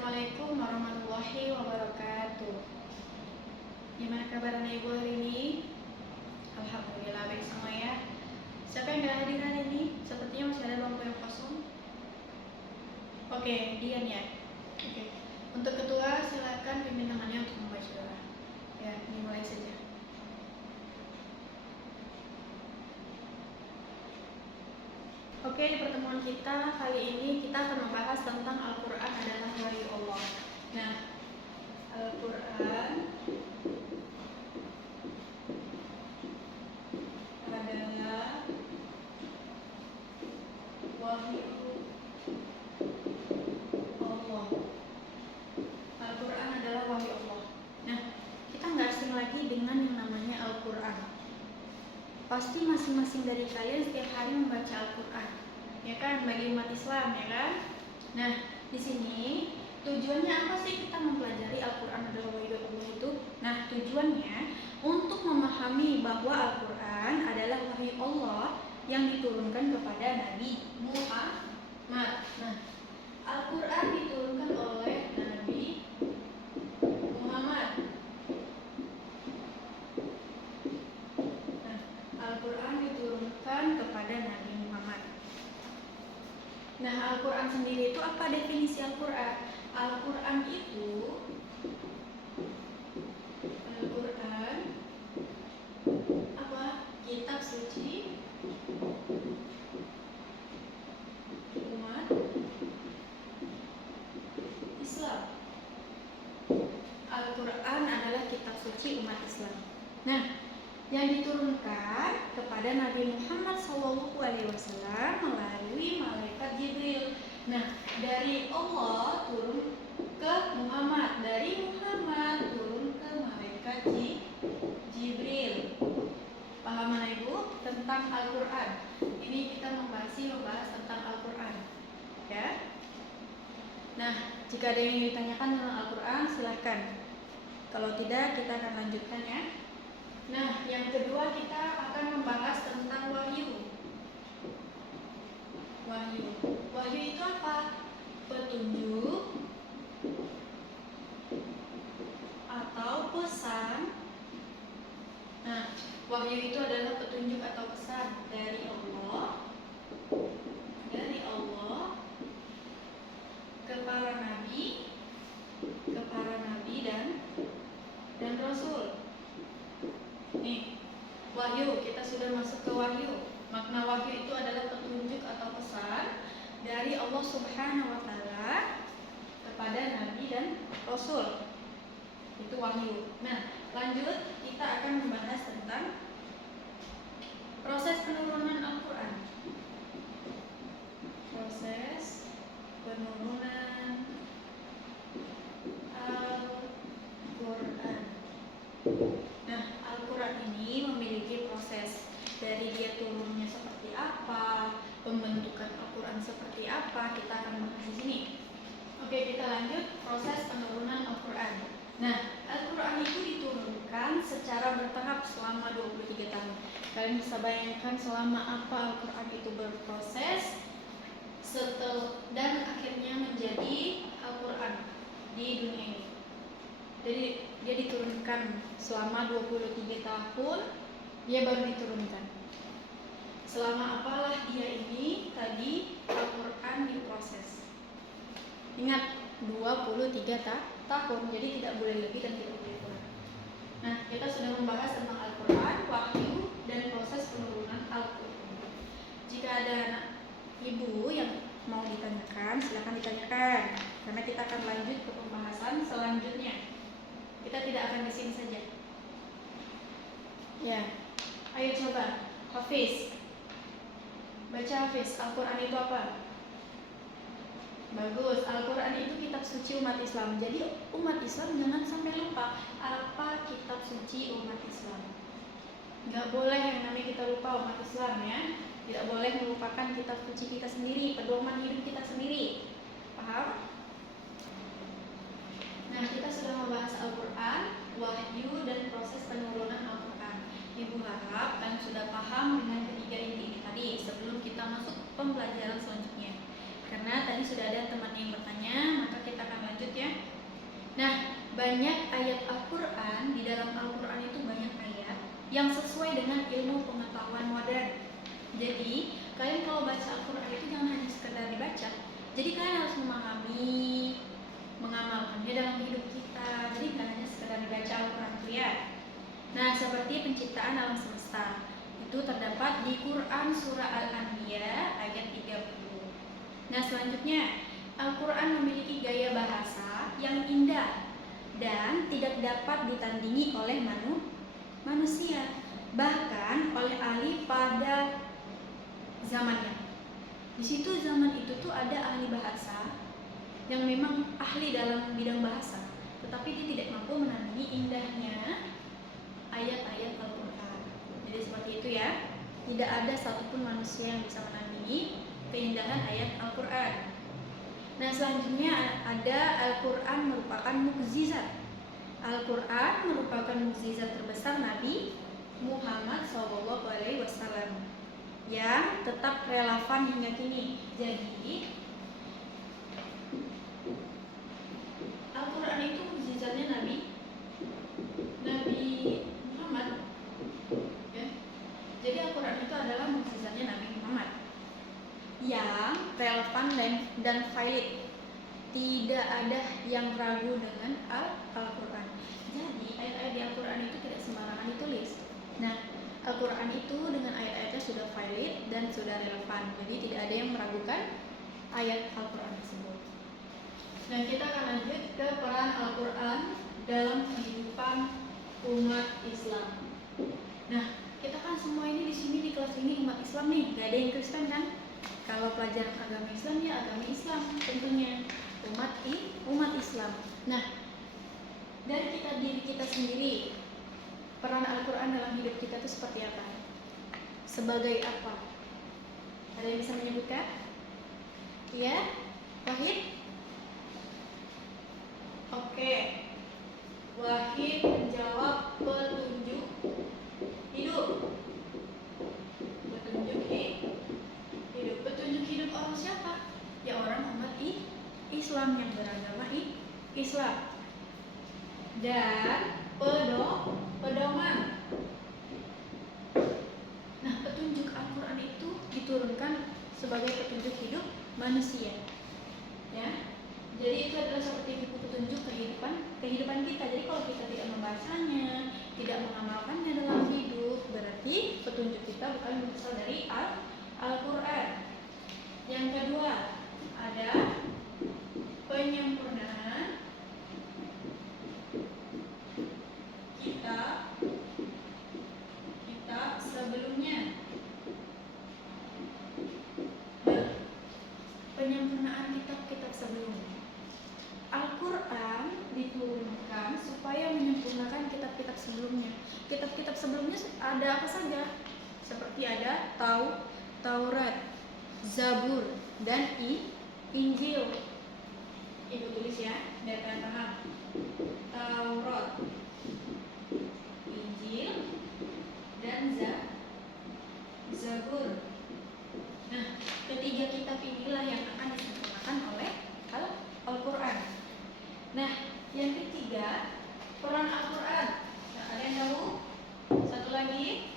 Assalamualaikum warahmatullahi wabarakatuh. Gimana kabar anak ibu hari ini? Alhamdulillah baik semua ya. Siapa yang gak hadir hari ini? Sepertinya masih ada bangku yang kosong. Oke, Dian ya. Oke. Untuk ketua silakan pimpin tangannya untuk membaca doa. Ya, dimulai saja. Oke, di pertemuan kita kali ini kita akan membahas tentang Al-Quran adalah wahyu Allah. Nah, Al-Quran adalah wahyu Allah. Al-Quran adalah wahyu Allah. Nah, kita nggak asing lagi dengan yang namanya Al-Quran. Pasti masing-masing dari kalian setiap hari membaca Al-Quran, ya kan? Bagi umat Islam, ya kan? Nah, di sini tujuannya apa sih kita mempelajari Al-Quran adalah wahyu Allah itu? Nah, tujuannya untuk memahami bahwa Al-Quran adalah wahyu Allah yang diturunkan kepada Nabi Muhammad. Nah, Al-Quran diturunkan oleh Nabi Muhammad. Nah, Al-Quran diturunkan kepada Nabi Muhammad. Nah, Al-Quran sendiri itu apa definisi Al-Quran? Al-Quran itu apa? Kitab suci umat Islam. Al-Quran adalah kitab suci umat Islam. Nah, yang diturunkan kepada Nabi Muhammad SAW melalui malaikat Jibril. Nah, dari Allah turun ke Muhammad, dari Muhammad turun ke malaikat Jibril. Paham anak ibu tentang Al-Quran? Ini kita membahas tentang Al-Quran, ya. Nah, jika ada yang ditanyakan tentang Al-Quran, silahkan. Kalau tidak, kita akan lanjutkan ya. Nah, yang kedua kita akan membahas tentang wahyu. Wahyu itu apa? Petunjuk atau pesan. Nah, wahyu itu adalah petunjuk atau pesan dari Allah ke para nabi dan rasul. Nih, wahyu, kita sudah masuk ke wahyu. Makna wahyu itu adalah petunjuk atau pesan dari Allah Subhanahu wa Ta'ala kepada nabi dan rasul. Itu wahyu. Nah, lanjut kita akan membahas tentang proses penurunan Al-Quran. Proses penurunan Al-Quran. Nah, Al-Quran ini memiliki proses dari dia turunnya seperti apa, pembentukan Al-Quran seperti apa, kita akan bahas di sini. Oke, kita lanjut proses penurunan Al-Quran. Nah, Al-Quran itu diturunkan secara bertahap selama 23 tahun. Kalian bisa bayangkan selama apa Al-Quran itu berproses dan akhirnya menjadi Al-Quran di dunia ini. Jadi dia diturunkan selama 23 tahun, dia baru diturunkan. Selama apalah dia ini tadi Al-Quran diproses. Ingat, 23 tahun, jadi tidak boleh lebih dan tidak boleh kurang. Nah, kita sudah membahas tentang Al-Quran, wahyu, dan proses penurunan Al-Quran. Jika ada anak ibu yang mau ditanyakan, silakan ditanyakan, karena kita akan lanjut ke pembahasan selanjutnya. Kita tidak akan di sini saja. Ya, ayo coba, Hafiz. Baca Hafiz, Al-Quran itu apa? Bagus, Al-Quran itu kitab suci umat Islam. Jadi umat Islam jangan sampai lupa apa kitab suci umat Islam. Gak boleh yang namanya kita lupa umat Islam ya. Tidak boleh melupakan kitab suci kita sendiri, pedoman hidup kita sendiri. Paham? Nah, kita sudah membahas Al-Quran, wahyu, dan proses penurunan Al-Quran. Ibu harap kalian sudah paham dengan ketiga inti ini tadi sebelum kita masuk pembelajaran selanjutnya. Karena tadi sudah ada teman yang bertanya, maka kita akan lanjut banyak ayat Al-Quran. Di dalam Al-Quran itu banyak ayat yang sesuai dengan ilmu pengetahuan modern. Jadi kalian kalau baca Al-Quran itu jangan hanya sekedar dibaca. Jadi kalian harus memahami, mengamalkannya dalam hidup kita. Jadi bukan hanya sekedar dibaca Al-Quran itu ya. Nah, seperti penciptaan alam semesta itu terdapat di Quran surah Al-Anbiya ayat 30. Nah, selanjutnya Al-Quran memiliki gaya bahasa yang indah dan tidak dapat ditandingi oleh manusia, bahkan oleh ahli pada zamannya. Di situ zaman itu tuh ada ahli bahasa yang memang ahli dalam bidang bahasa, tetapi dia tidak mampu menandingi indahnya ayat-ayat Al-Quran. Jadi seperti itu ya. Tidak ada satupun manusia yang bisa menandingi keindahan ayat Al-Quran. Nah, selanjutnya ada Al-Quran merupakan mukjizat. Al-Quran merupakan mukjizat terbesar Nabi Muhammad SAW yang tetap relevan hingga kini. Jadi Al-Quran itu mukjizatnya Nabi Muhammad ya. Jadi Al-Quran itu adalah mukjizatnya Nabi Muhammad yang relevan dan valid. Tidak ada yang ragu dengan Al-Quran. Jadi ayat-ayat di Al-Quran itu tidak sembarangan ditulis. Nah, Al-Quran itu dengan ayat-ayatnya sudah valid dan sudah relevan. Jadi tidak ada yang meragukan ayat Al-Quran tersebut. Nah, kita akan lanjut ke peran Al-Quran dalam kehidupan umat Islam. Nah, kita kan semua ini di sini di kelas ini umat Islam nih, gak ada yang Kristen kan? Kalau pelajaran agama Islam ya agama Islam tentunya umat Islam. Nah, dari diri kita sendiri, peran Al-Quran dalam hidup kita itu seperti apa? Sebagai apa? Ada yang bisa menyebutkan? Ya, Wahid? Oke, Wahid menjawab petunjuk hidup. Petunjuk hidup. Petunjuk hidup orang siapa? Ya orang umat Islam yang beragama Islam. Dan pedoman. Nah, petunjuk Al-Quran itu diturunkan sebagai petunjuk hidup manusia. Ya. Jadi itu adalah seperti buku petunjuk kehidupan kita. Jadi kalau kita tidak membacanya, tidak mengamalkannya dalam hidup, berarti petunjuk kita bukan berasal dari Al-Quran. Yang kedua, ada penyempurnaan kitab sebelumnya. Nah, penyempurnaan kitab sebelumnya. Al-Quran diturunkan supaya menyempurnakan kitab-kitab sebelumnya. Kitab-kitab sebelumnya ada apa saja? Seperti ada Taurat, Zabur, dan Injil. Ibu tulis ya, biar kalian paham. Taurat, Injil, dan Zabur. Nah, ketiga kitab inilah yang akan disempurnakan oleh Al-Quran. Nah, yang ketiga, peran Al-Quran. Nah, kalian tahu? Satu lagi,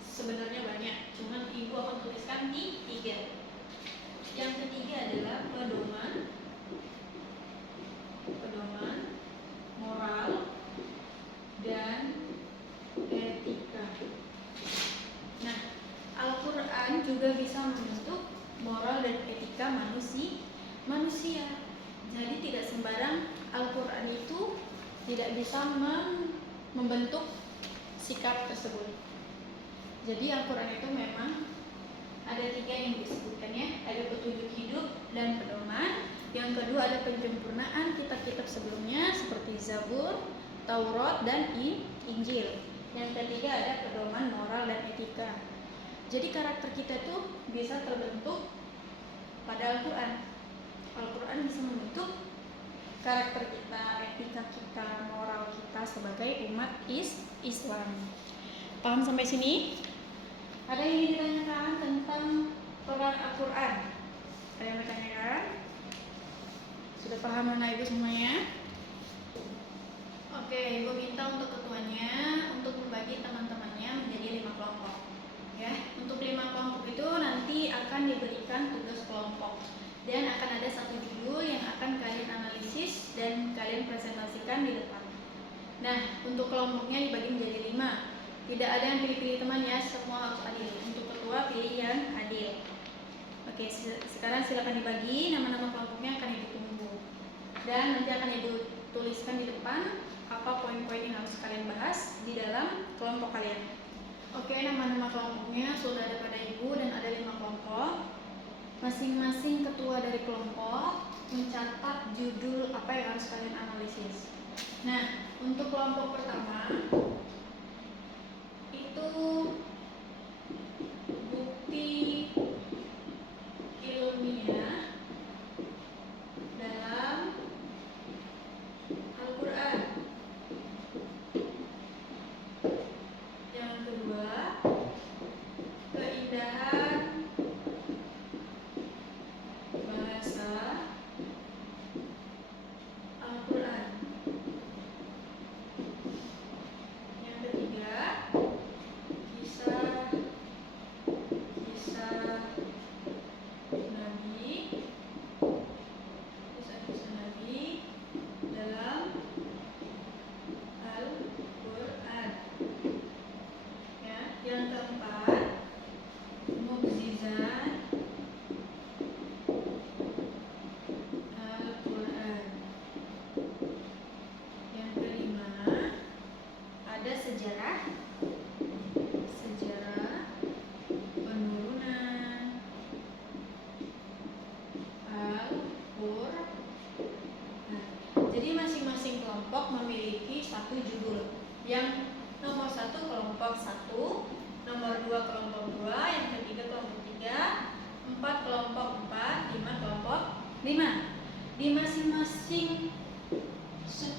sebenarnya banyak, cuman ibu akan tuliskan di 3. Yang ketiga adalah pedoman moral dan etika. Nah, Al-Quran juga bisa membentuk moral dan etika manusia. Jadi tidak sembarang Al-Quran itu tidak bisa membentuk sikap tersebut. Jadi Al-Quran itu memang ada 3 yang disebutkan ya. Ada petunjuk hidup dan pedoman. Yang kedua ada penyempurnaan kitab-kitab sebelumnya seperti Zabur, Taurat, dan Injil. Yang ketiga ada pedoman moral dan etika. Jadi karakter kita itu bisa terbentuk pada Al-Quran. Al-Quran bisa membentuk karakter kita, etika kita, moral kita sebagai umat Islam. Paham sampai sini? Ada yang ingin ditanyakan tentang peran Al-Quran? Ada yang bertanyakan? Sudah paham mana ibu semuanya? Oke, Ibu minta untuk ketuanya untuk membagi teman-temannya menjadi 5 kelompok. Ya, untuk 5 kelompok itu nanti akan diberikan tugas kelompok dan akan ada satu judul yang akan kalian analisis dan kalian presentasikan di depan. Nah, untuk kelompoknya dibagi menjadi 5. Tidak ada yang pilih-pilih teman ya, semua harus adil. Untuk ketua pilih yang adil. Oke, sekarang silakan dibagi, nama-nama kelompoknya akan Ibu tunggu. Dan nanti akan Ibu tuliskan di depan apa poin-poin yang harus kalian bahas di dalam kelompok kalian. Oke, nama-nama kelompoknya sudah ada pada Ibu dan ada 5 kelompok. Masing-masing ketua dari kelompok mencatat judul apa yang harus kalian analisis. Nah, untuk kelompok pertama itu bukti ilmiah dalam Al-Quran. Yang kedua, keindahan bahasa Al-Quran. Yang ketiga, kisah Nabi, kisah-kisah Nabi dalam Al-Quran. Ya, yang keempat, mukjizat Al-Quran. Yang kelima, ada sejarah penurunan Al-Quran. Jadi masing-masing kelompok memiliki satu judul. Yang nomor 1 kelompok 1, nomor 2 kelompok 2, yang ketiga kelompok 3, 4 kelompok 4, 5 kelompok 5. Di masing-masing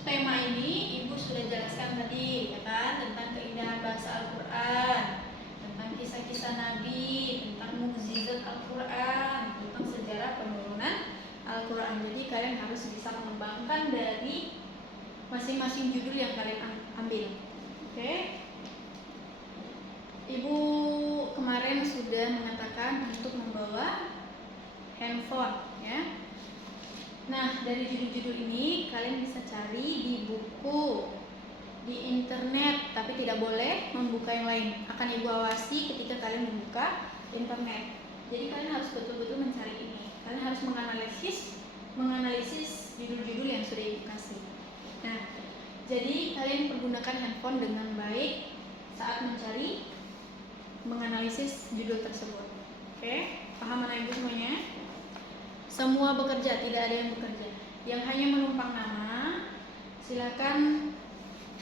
tema ini Ibu sudah jelaskan tadi, ya kan, tentang keindahan bahasa Al-Quran, tentang kisah-kisah Nabi, tentang mukjizat Al-Quran, tentang sejarah penurunan Al-Quran. Jadi kalian harus bisa mengembangkan dari masing-masing judul yang kalian ambil. Oke? Ibu kemarin sudah mengatakan untuk membawa handphone, ya. Nah, dari judul-judul ini kalian bisa cari di buku, di internet, tapi tidak boleh membuka yang lain. Akan Ibu awasi ketika kalian membuka internet. Jadi kalian harus betul-betul mencari ini. Kalian harus menganalisis judul-judul yang sudah Ibu kasih. Nah, jadi kalian pergunakan handphone dengan baik saat menganalisis judul tersebut. Oke, paham anak Ibu semuanya? Semua bekerja, tidak ada yang bekerja. Yang hanya menumpang nama, silakan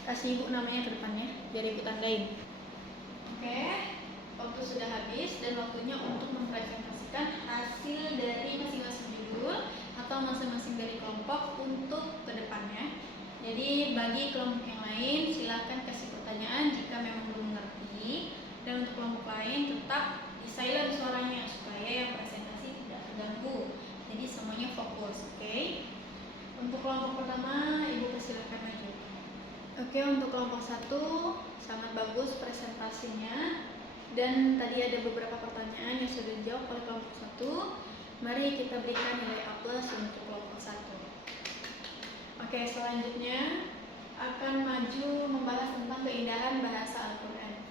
kasih Ibu namanya ke depannya, biar Ibu tandain. Oke, waktu sudah habis dan waktunya untuk mempresentasikan hasil dari masing-masing judul atau masing-masing dari kelompok untuk ke depannya. Jadi bagi kelompok yang lain silakan kasih pertanyaan jika memang belum mengerti, dan untuk kelompok lain tetap silent suaranya supaya yang presentasi tidak terganggu. Jadi semuanya fokus, oke? Untuk kelompok pertama, Ibu persilakan maju. Oke, untuk kelompok 1 sangat bagus presentasinya, dan tadi ada beberapa pertanyaan yang sudah dijawab oleh kelompok 1. Mari kita berikan nilai A+ untuk kelompok 1. Oke, selanjutnya akan maju membahas tentang keindahan bahasa Al-Quran.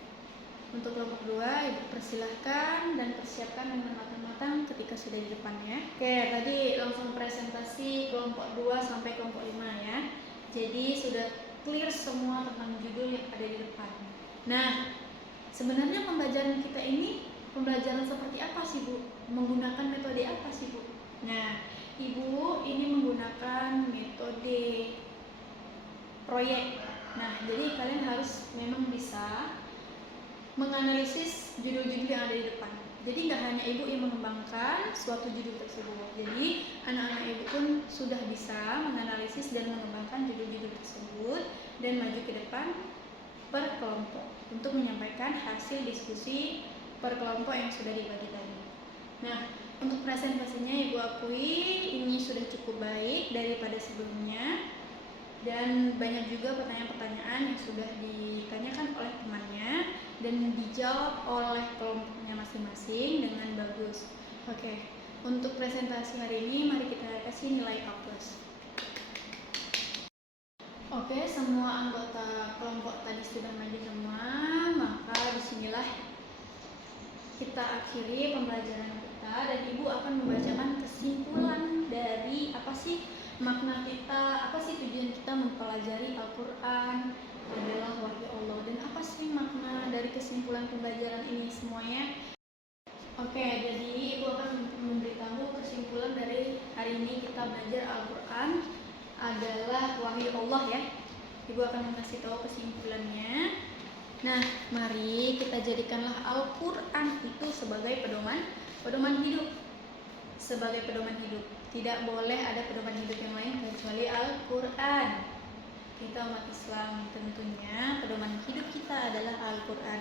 Untuk kelompok 2, Ibu persilahkan dan persiapkan dengan matang-matang ketika sudah di depannya. Oke, tadi langsung presentasi kelompok 2 sampai kelompok 5 ya. Jadi sudah clear semua tentang judul yang ada di depan. Nah, sebenarnya pembelajaran kita ini pembelajaran seperti apa sih, Bu? Menggunakan metode apa sih, Bu? Nah, Ibu ini menggunakan metode proyek. Nah, jadi kalian harus memang bisa menganalisis judul-judul yang ada di depan. Jadi nggak hanya Ibu yang mengembangkan suatu judul tersebut. Jadi anak-anak Ibu pun sudah bisa menganalisis dan mengembangkan judul-judul tersebut dan maju ke depan per kelompok untuk menyampaikan hasil diskusi per kelompok yang sudah dibagi tadi. Nah, untuk presentasinya Ibu akui ini sudah cukup baik daripada sebelumnya. Dan banyak juga pertanyaan-pertanyaan yang sudah ditanyakan oleh temannya dan dijawab oleh kelompoknya masing-masing dengan bagus. Oke, untuk presentasi hari ini mari kita kasih nilai A+. Oke, semua anggota kelompok tadi sudah maju semua, maka disinilah kita akhiri pembelajaran kita dan Ibu akan membacakan kesimpulan dari apa sih makna kita, apa sih tujuan kita mempelajari Al-Quran adalah wahyu Allah, dan apa sih makna dari kesimpulan pembelajaran ini semuanya. Oke, jadi Ibu akan memberitahu kesimpulan dari hari ini kita belajar Al-Quran adalah wahyu Allah ya. Ibu akan mengasih tahu kesimpulannya. Nah, mari kita jadikanlah Al-Quran itu sebagai pedoman hidup. Sebagai pedoman hidup. Tidak boleh ada pedoman hidup yang lain kecuali Al-Quran. Kita umat Islam tentunya pedoman hidup kita adalah Al-Quran.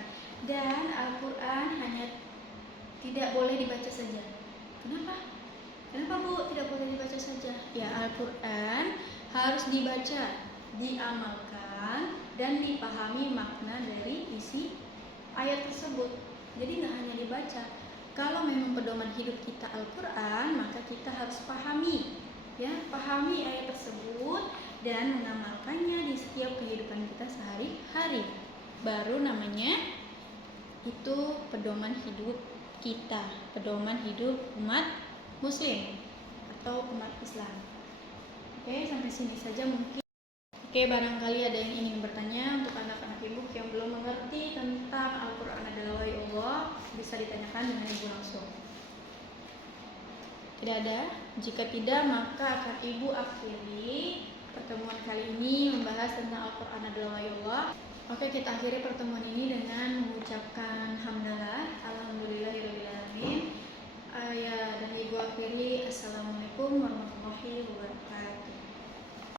Dan Al-Quran hanya tidak boleh dibaca saja. Kenapa? Kenapa Bu tidak boleh dibaca saja? Ya, Al-Quran harus dibaca, diamalkan, dan dipahami makna dari isi ayat tersebut. Jadi nggak hanya dibaca. Kalau memang pedoman hidup kita Al-Quran, maka kita harus pahami, ya, pahami ayat tersebut dan mengamalkannya di setiap kehidupan kita sehari-hari. Baru namanya itu pedoman hidup kita, pedoman hidup umat Muslim atau umat Islam. Oke, sampai sini saja mungkin. Oke, barangkali ada yang ingin bertanya untuk anak-anak Ibu yang belum mengerti tentang Al-Quran adalah wahyu Allah, bisa ditanyakan dengan Ibu langsung. Tidak ada? Jika tidak, maka akan Ibu akhiri pertemuan kali ini membahas tentang Al-Quran adalah wahyu Allah. Oke, kita akhiri pertemuan ini dengan mengucapkan hamdalah, alhamdulillahirrahmanirrahim. Dan Ibu akhiri, assalamualaikum warahmatullahi wabarakatuh.